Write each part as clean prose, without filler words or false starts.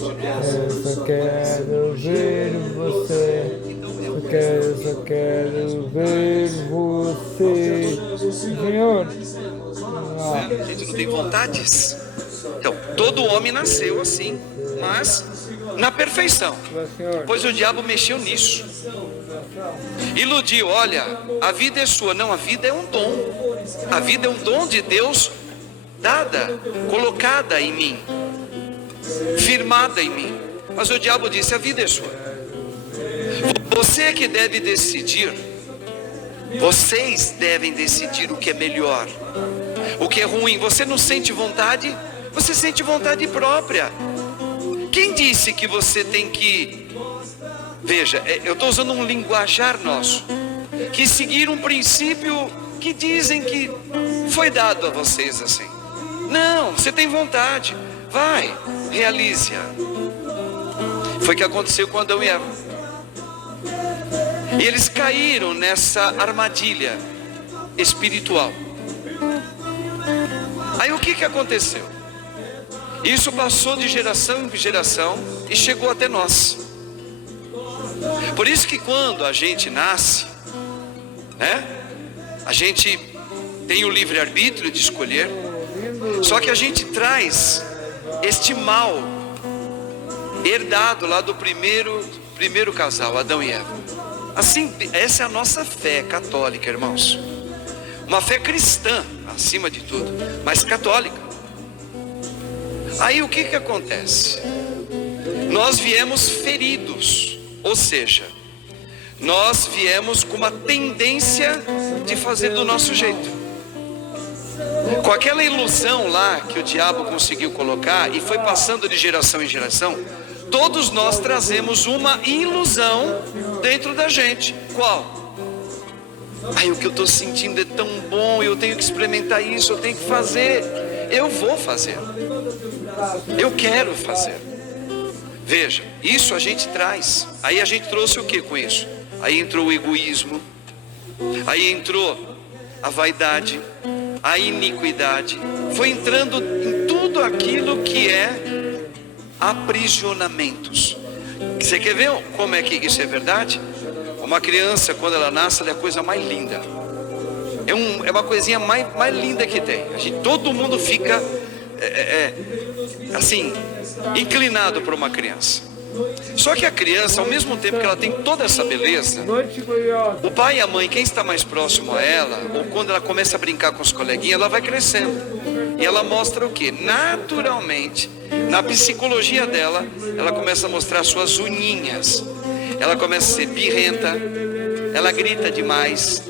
só quero ver você. Só quero ver você. Senhor. A gente não tem vontades. Então, todo homem nasceu assim, mas na perfeição. Pois o diabo mexeu nisso. Iludiu, olha, a vida é sua. Não, a vida é um dom. A vida é um dom de Deus dada, colocada em mim, firmada em mim. Mas o diabo disse, a vida é sua. Você é que deve decidir. Vocês devem decidir o que é melhor, o que é ruim. Você não sente vontade? Você sente vontade própria. Quem disse que você tem que... Veja, eu estou usando um linguajar nosso, que seguir um princípio que dizem que foi dado a vocês assim. Não, você tem vontade, vai, realize-a. Foi o que aconteceu com Adão e Eva. E eles caíram nessa armadilha espiritual. Aí o que aconteceu? Isso passou de geração em geração e chegou até nós. Por isso que quando a gente nasce, né, a gente tem o livre-arbítrio de escolher, só que a gente traz este mal herdado lá do primeiro casal, Adão e Eva. Assim, essa é a nossa fé católica, irmãos. Uma fé cristã, acima de tudo, mas católica. Aí o que acontece? Nós viemos feridos, ou seja, nós viemos com uma tendência de fazer do nosso jeito. Com aquela ilusão lá que o diabo conseguiu colocar e foi passando de geração em geração, todos nós trazemos uma ilusão dentro da gente. Qual? Ai, o que eu estou sentindo é tão bom, eu tenho que experimentar isso, eu tenho que fazer. Eu vou fazer. Eu quero fazer. Veja, isso a gente traz. Aí a gente trouxe o que com isso? Aí entrou o egoísmo, aí entrou a vaidade, a iniquidade. Foi entrando em tudo aquilo que é aprisionamentos. Você quer ver como é que isso é verdade? Uma criança, quando ela nasce, ela é a coisa mais linda. É uma coisinha mais linda que tem. Todo mundo fica assim, inclinado para uma criança. Só que a criança, ao mesmo tempo que ela tem toda essa beleza, o pai e a mãe, quem está mais próximo a ela, ou quando ela começa a brincar com os coleguinhas, ela vai crescendo. E ela mostra o que? Naturalmente, na psicologia dela, ela começa a mostrar suas unhinhas. Ela começa a ser birrenta, ela grita demais,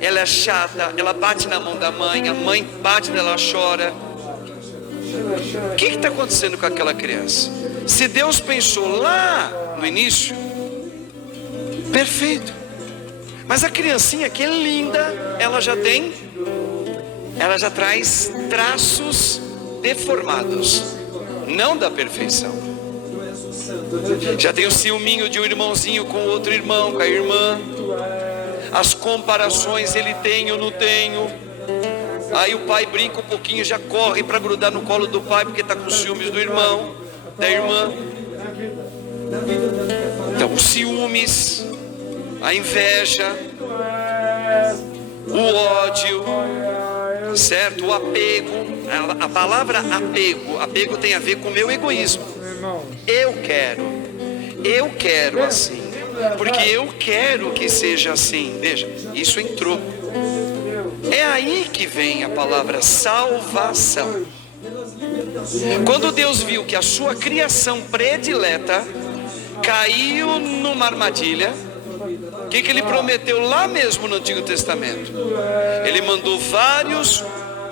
ela é chata, ela bate na mão da mãe, a mãe bate nela, ela chora. O que está acontecendo com aquela criança? Se Deus pensou lá no início, perfeito. Mas a criancinha que é linda, ela já traz traços deformados, não da perfeição. Já tem o ciúminho de um irmãozinho com outro irmão, com a irmã. As comparações, ele tem, eu não tenho. Aí o pai brinca um pouquinho, já corre para grudar no colo do pai, porque está com ciúmes do irmão, da irmã. Então, os ciúmes, a inveja, o ódio, certo? O apego. A palavra apego tem a ver com o meu egoísmo. Eu quero assim, porque eu quero que seja assim. Veja, isso entrou. É aí que vem a palavra salvação. Quando Deus viu que a sua criação predileta caiu numa armadilha, o que ele prometeu lá mesmo no Antigo Testamento? Ele mandou vários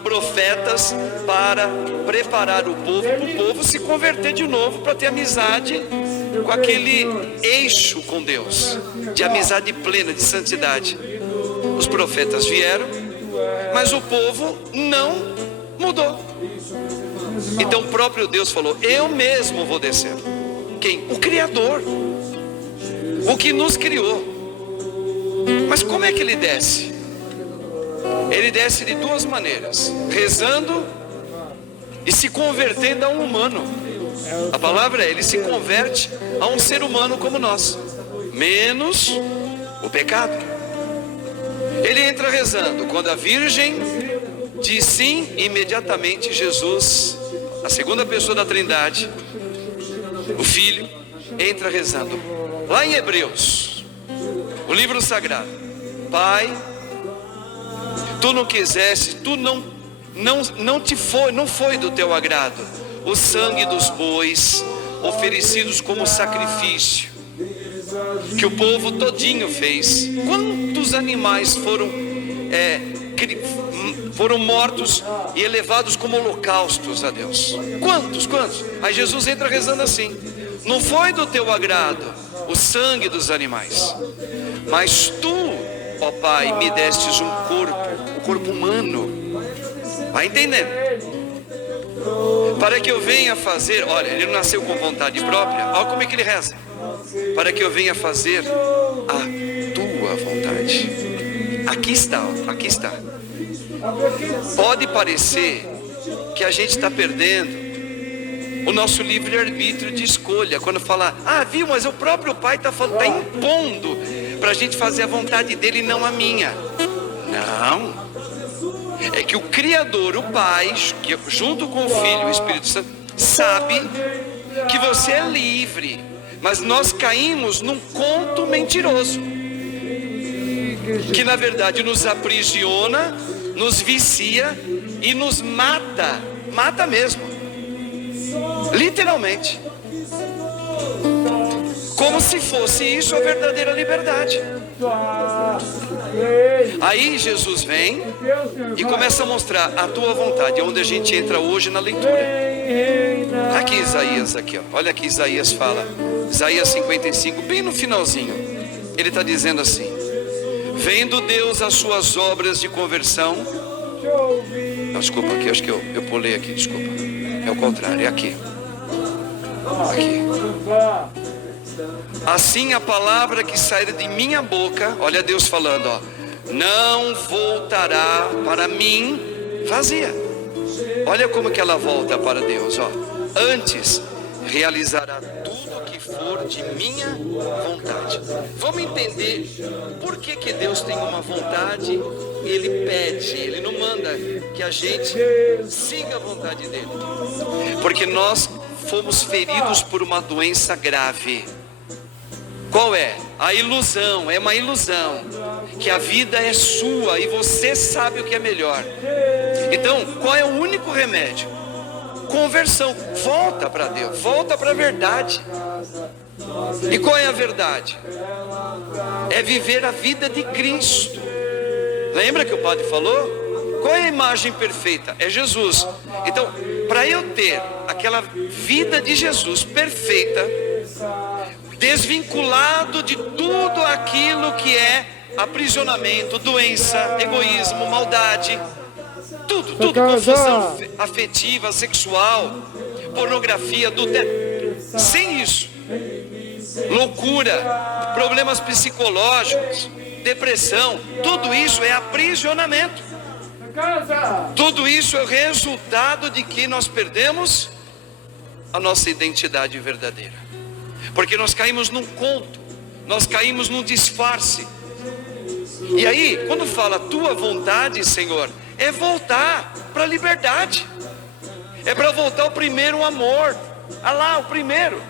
profetas para preparar o povo, para o povo se converter de novo, para ter amizade com aquele eixo com Deus, de amizade plena, de santidade. Os profetas vieram, mas o povo não mudou. Então o próprio Deus falou: eu mesmo vou descer. Quem? O Criador, o que nos criou. Mas como é que ele desce? Ele desce de duas maneiras: rezando e se convertendo a um humano. A palavra é, ele se converte a um ser humano como nós, menos o pecado. Ele entra rezando. Quando a Virgem diz sim, imediatamente Jesus, a segunda pessoa da Trindade, o Filho, entra rezando. Lá em Hebreus, o livro sagrado: Pai, tu não quiseste, tu não foi do teu agrado o sangue dos bois oferecidos como sacrifício que o povo todinho fez. Quantos animais foram mortos e elevados como holocaustos a Deus? Quantos? Aí Jesus entra rezando assim: não foi do teu agrado o sangue dos animais, mas tu, ó Pai, me destes um corpo humano. Vai entendendo? Para que eu venha fazer, olha, ele não nasceu com vontade própria. Olha como é que ele reza: para que eu venha fazer a tua vontade. Aqui está. Pode parecer que a gente está perdendo o nosso livre-arbítrio de escolha quando fala: viu, mas o próprio Pai está impondo para a gente fazer a vontade dele e não a minha. Não. É que o Criador, o Pai, que junto com o Filho e o Espírito Santo, sabe que você é livre, mas nós caímos num conto mentiroso, que na verdade nos aprisiona, nos vicia e nos mata mesmo, literalmente, como se fosse isso a verdadeira liberdade. Aí Jesus vem e começa a mostrar a tua vontade, onde a gente entra hoje na leitura. Aqui Isaías, olha aqui, Isaías fala, Isaías 55, bem no finalzinho, ele está dizendo assim: vendo Deus as suas obras de conversão. Desculpa aqui, acho que eu pulei aqui, desculpa, é o contrário, é aqui. Assim a palavra que sair de minha boca, olha Deus falando, não voltará para mim vazia. Olha como que ela volta para Deus, antes realizará tudo que for de minha vontade. Vamos entender por que Deus tem uma vontade. Ele pede, ele não manda que a gente siga a vontade dele, porque nós fomos feridos por uma doença grave. Qual é? A ilusão, é uma ilusão que a vida é sua e você sabe o que é melhor. Então, qual é o único remédio? Conversão. Volta para Deus, volta para a verdade. E qual é a verdade? É viver a vida de Cristo. Lembra que o padre falou? Qual é a imagem perfeita? É Jesus. Então, para eu ter aquela vida de Jesus perfeita, desvinculado de tudo aquilo que é aprisionamento, doença, egoísmo, maldade, tudo, confusão afetiva, sexual, pornografia, adultério, sem isso, loucura, problemas psicológicos, depressão, tudo isso é aprisionamento. Tudo isso é o resultado de que nós perdemos a nossa identidade verdadeira, porque nós caímos num conto, nós caímos num disfarce. E aí, quando fala tua vontade, Senhor, é voltar para a liberdade, é para voltar ao primeiro amor, o primeiro.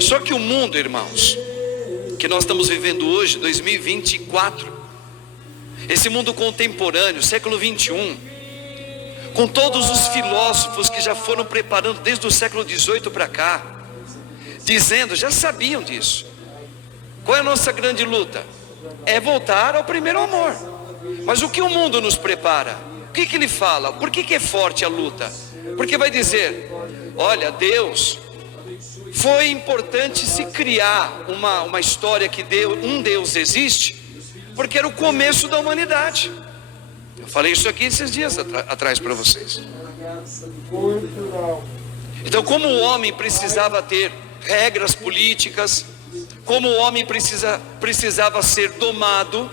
Só que o mundo, irmãos, que nós estamos vivendo hoje, 2024, esse mundo contemporâneo, século 21, com todos os filósofos que já foram preparando desde o século 18 para cá, dizendo, já sabiam disso. Qual é a nossa grande luta? É voltar ao primeiro amor. Mas o que o mundo nos prepara? O que ele fala? Por que é forte a luta? Porque vai dizer, olha, Deus, foi importante se criar uma história que um Deus existe, porque era o começo da humanidade. Eu falei isso aqui esses dias atrás para vocês. Então, como o homem precisava ter regras políticas, como o homem precisava ser domado,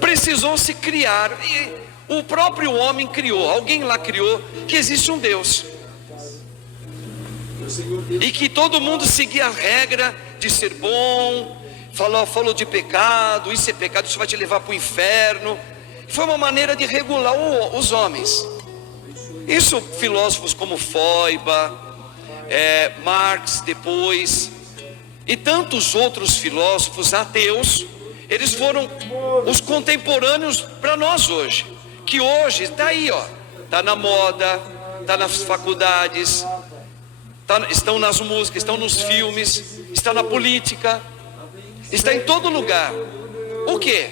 precisou se criar, e o próprio homem criou, alguém lá criou, que existe um Deus. e que todo mundo seguia a regra de ser bom, falou de pecado, isso é pecado, isso vai te levar para o inferno. Foi uma maneira de regular os homens. Isso filósofos como Feuerbach, Marx depois, e tantos outros filósofos ateus, eles foram os contemporâneos para nós hoje. Que hoje está aí, está na moda, está nas faculdades, estão nas músicas, estão nos filmes, está na política, está em todo lugar. O quê?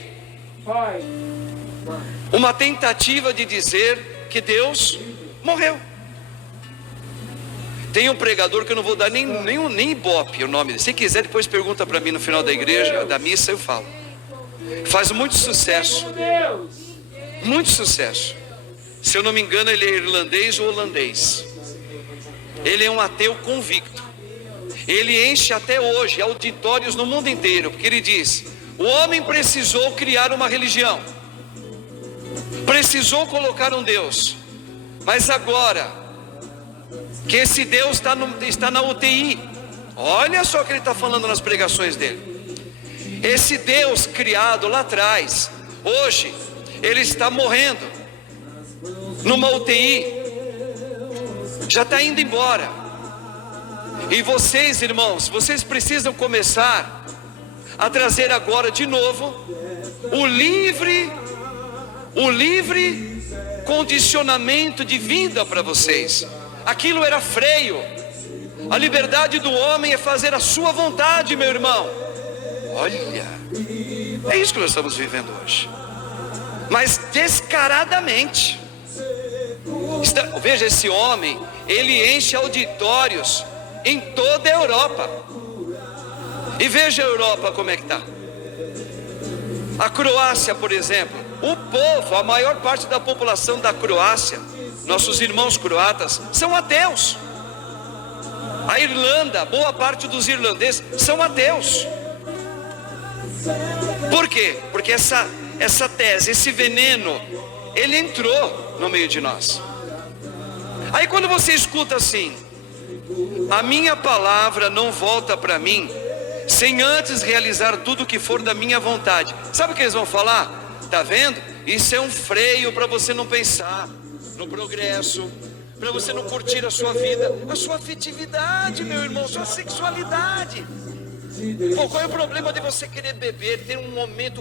Uma tentativa de dizer que Deus morreu. Tem um pregador que eu não vou dar nem ibope o nome dele. Se quiser, depois pergunta para mim no final da igreja, da missa, eu falo. Faz muito sucesso. Muito sucesso. Se eu não me engano, ele é irlandês ou holandês. Ele é um ateu convicto. Ele enche até hoje auditórios no mundo inteiro, porque ele diz: o homem precisou criar uma religião, precisou colocar um Deus, mas agora que esse Deus está na UTI, olha só o que ele está falando nas pregações dele. Esse Deus criado lá atrás, hoje ele está morrendo numa UTI, já está indo embora. E vocês, irmãos, vocês precisam começar a trazer agora de novo o livre condicionamento de vida para vocês. Aquilo era freio. A liberdade do homem é fazer a sua vontade, meu irmão. Olha, é isso que nós estamos vivendo hoje, mas descaradamente. Veja, esse homem, ele enche auditórios em toda a Europa. E veja a Europa como é que está. A Croácia, por exemplo, o povo, a maior parte da população da Croácia, nossos irmãos croatas, são ateus. A Irlanda, boa parte dos irlandeses são ateus. Por quê? Porque essa tese, esse veneno, ele entrou no meio de nós. Aí quando você escuta assim: a minha palavra não volta para mim sem antes realizar tudo o que for da minha vontade, sabe o que eles vão falar? Tá vendo? Isso é um freio para você não pensar no progresso, para você não curtir a sua vida, a sua afetividade, meu irmão, sua sexualidade. Pô, qual é o problema de você querer beber, ter um momento